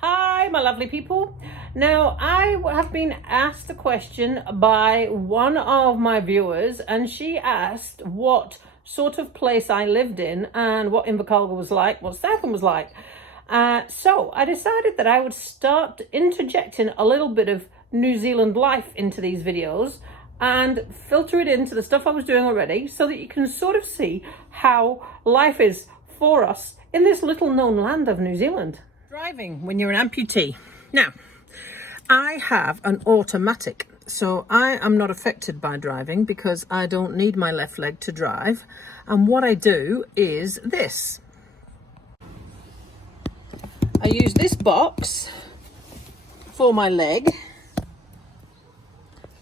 Hi, my lovely people. Now, I have been asked a question by one of my viewers, and she asked what sort of place I lived in and what Invercargill was like, what Southland was like. So I decided that I would start interjecting a little bit of New Zealand life into these videos and filter it into the stuff I was doing already so that you can sort of see how life is for us in this little known land of New Zealand. Driving when you're an amputee. Now, I have an automatic, so I am not affected by driving because I don't need my left leg to drive. And what I do is this. I use this box for my leg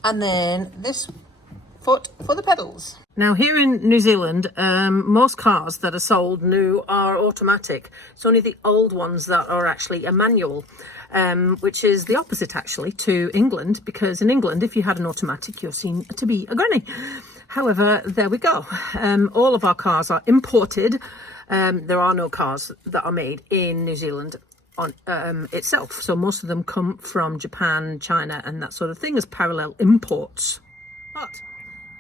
and then this foot for the pedals. Now here in New Zealand, most cars that are sold new are automatic. It's only the old ones that are actually a manual, which is the opposite actually to England, because in England, if you had an automatic, you're seen to be a granny. However, there we go. All of our cars are imported. There are no cars that are made in New Zealand on itself. So most of them come from Japan, China, and that sort of thing as parallel imports. But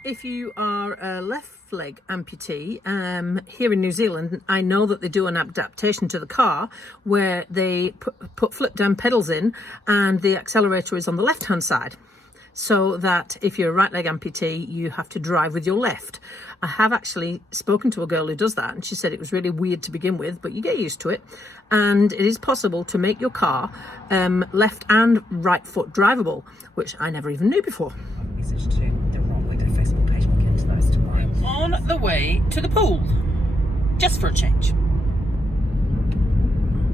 if you are a left leg amputee, here in New Zealand, I know that they do an adaptation to the car where they put flip down pedals in and the accelerator is on the left hand side. So that if you're a right leg amputee, you have to drive with your left. I have actually spoken to a girl who does that and she said it was really weird to begin with, but you get used to it. And it is possible to make your car left and right foot drivable, which I never even knew before. On the way to the pool, just for a change.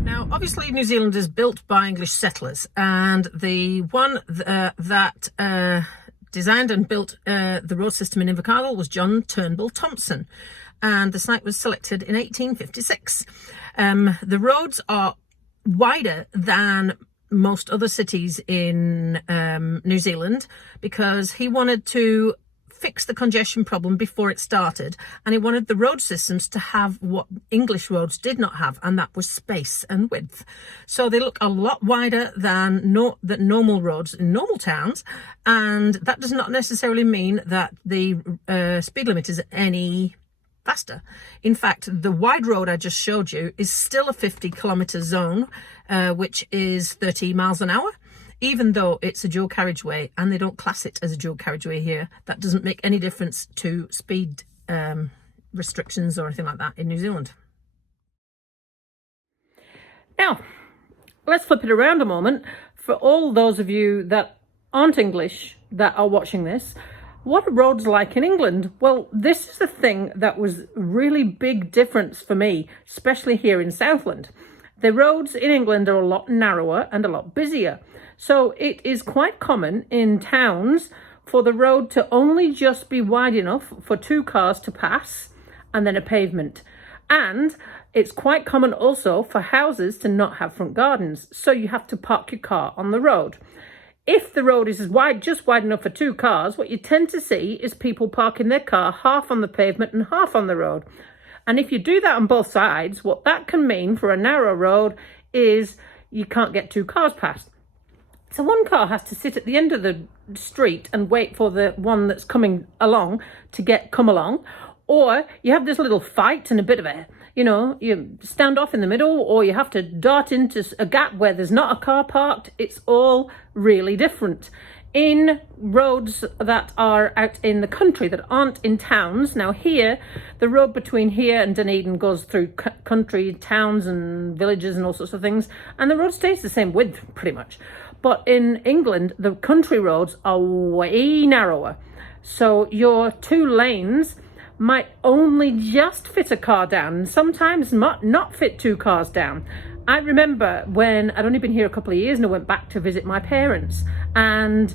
Now, obviously, New Zealand is built by English settlers, and the one that designed and built the road system in Invercargill was John Turnbull Thompson, and the site was selected in 1856. The roads are wider than most other cities in New Zealand because he wanted to fix the congestion problem before it started, and he wanted the road systems to have what English roads did not have, and that was space and width. So they look a lot wider than normal roads in normal towns, and that does not necessarily mean that the speed limit is any faster. In fact, the wide road I just showed you is still a 50-kilometre zone, which is 30 miles an hour. Even though it's a dual carriageway and they don't class it as a dual carriageway here, that doesn't make any difference to speed restrictions or anything like that in New Zealand. Now, let's flip it around a moment. For all those of you that aren't English that are watching this, what are roads like in England? Well, this is the thing that was really big difference for me, especially here in Southland. The roads in England are a lot narrower and a lot busier. So it is quite common in towns for the road to only just be wide enough for two cars to pass and then a pavement. And it's quite common also for houses to not have front gardens. So you have to park your car on the road. If the road is just wide enough for two cars, what you tend to see is people parking their car half on the pavement and half on the road. And if you do that on both sides, what that can mean for a narrow road is you can't get two cars past. So one car has to sit at the end of the street and wait for the one that's coming along to come along. Or you have this little fight and a bit of a, you stand off in the middle, or you have to dart into a gap where there's not a car parked. It's all really different. In roads that are out in the country that aren't in towns. Now here, the road between here and Dunedin goes through country, towns and villages and all sorts of things. And the road stays the same width pretty much. But in England, the country roads are way narrower. So your two lanes might only just fit a car down and sometimes not fit two cars down. I remember when I'd only been here a couple of years and I went back to visit my parents, and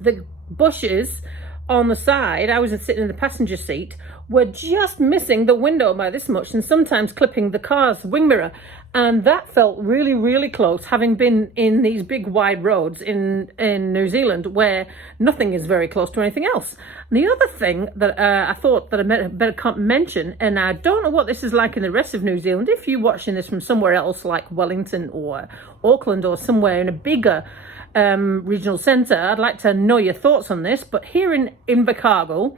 the bushes on the side, I was sitting in the passenger seat, were just missing the window by this much and sometimes clipping the car's wing mirror. And that felt really, really close, having been in these big wide roads in New Zealand where nothing is very close to anything else. And the other thing that I thought that I better mention, and I don't know what this is like in the rest of New Zealand, if you're watching this from somewhere else like Wellington or Auckland or somewhere in a bigger regional centre, I'd like to know your thoughts on this. But here in Invercargill,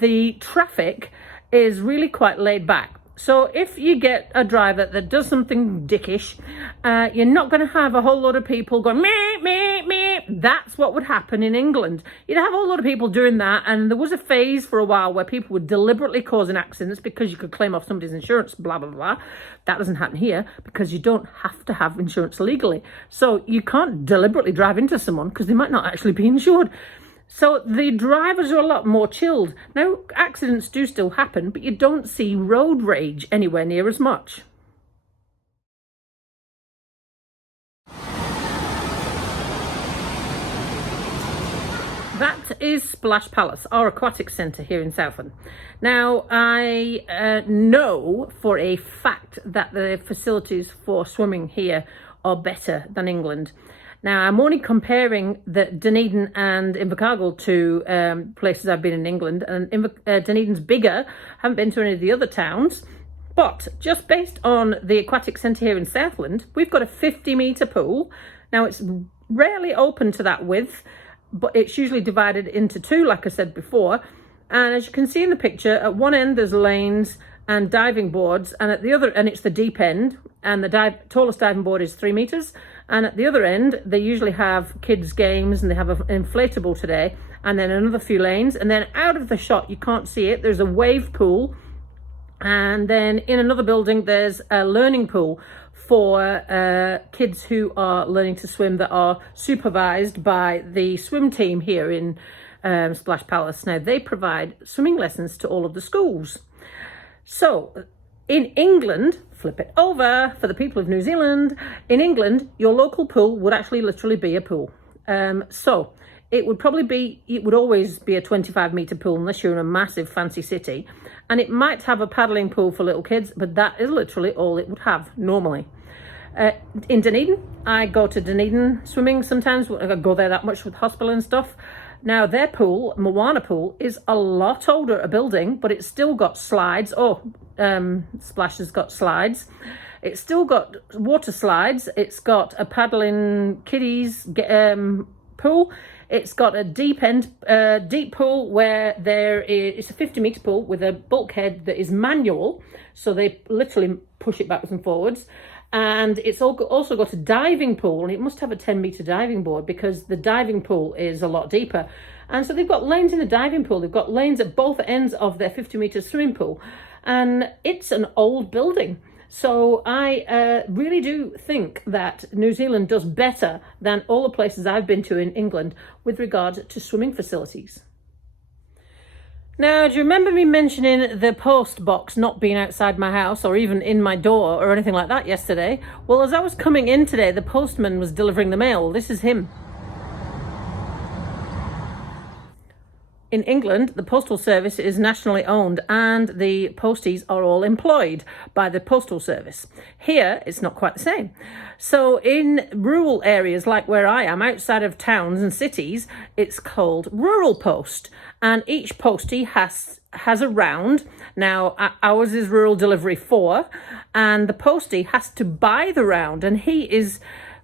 the traffic is really quite laid back. So if you get a driver that does something dickish, you're not going to have a whole lot of people going, meh, meh, meh. That's what would happen in England. You'd have a whole lot of people doing that. And there was a phase for a while where people would deliberately cause accidents because you could claim off somebody's insurance, blah, blah, blah. That doesn't happen here because you don't have to have insurance legally. So you can't deliberately drive into someone because they might not actually be insured. So the drivers are a lot more chilled. Now, accidents do still happen, but you don't see road rage anywhere near as much. That is Splash Palace, our aquatic centre here in Southland. Now, I know for a fact that the facilities for swimming here are better than England. Now, I'm only comparing the Dunedin and Invercargill to places I've been in England, and Dunedin's bigger. Haven't been to any of the other towns, but just based on the aquatic centre here in Southland, we've got a 50-metre pool. Now, it's rarely open to that width, but it's usually divided into two, like I said before. And as you can see in the picture, at one end there's lanes and diving boards, and at the other, and it's the deep end, and the tallest diving board is 3 metres. And at the other end, they usually have kids' games, and they have an inflatable today, and then another few lanes. And then out of the shot, you can't see it, there's a wave pool. And then in another building, there's a learning pool for kids who are learning to swim that are supervised by the swim team here in Splash Palace. Now, they provide swimming lessons to all of the schools. So in England, flip it over for the people of New Zealand. In England, your local pool would actually literally be a pool. So it would always be a 25-metre pool unless you're in a massive fancy city. And it might have a paddling pool for little kids, but that is literally all it would have normally. In Dunedin, I go to Dunedin swimming sometimes. I go there that much with hospital and stuff. Now, their pool, Moana Pool, is a lot older a building, but it's still got slides. Splash has got slides. It's still got water slides. It's got a paddling kiddies pool. It's got a deep pool where it's a 50-metre pool with a bulkhead that is manual. So they literally push it backwards and forwards. And it's also got a diving pool, and it must have a 10-metre diving board because the diving pool is a lot deeper. And so they've got lanes in the diving pool. They've got lanes at both ends of their 50-metre swimming pool. And it's an old building. So I really do think that New Zealand does better than all the places I've been to in England with regard to swimming facilities. Now, do you remember me mentioning the post box not being outside my house or even in my door or anything like that yesterday? Well, as I was coming in today, the postman was delivering the mail. This is him. In England, the postal service is nationally owned and the posties are all employed by the postal service. Here, it's not quite the same. So in rural areas like where I am, outside of towns and cities, it's called rural post. And each postie has a round. Now, ours is rural delivery 4, and the postie has to buy the round, and he is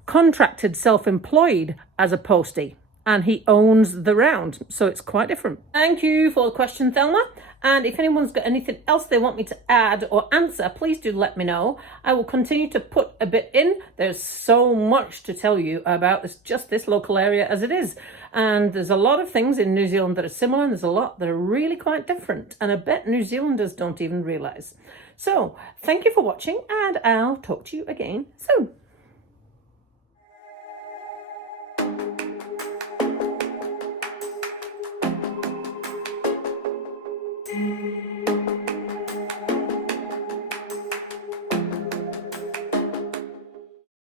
contracted self-employed as a postie. And he owns the round, so it's quite different. Thank you for the question, Thelma. And if anyone's got anything else they want me to add or answer, please do let me know. I will continue to put a bit in. There's so much to tell you about this local area as it is. And there's a lot of things in New Zealand that are similar, and there's a lot that are really quite different. And I bet New Zealanders don't even realise. So thank you for watching, and I'll talk to you again soon.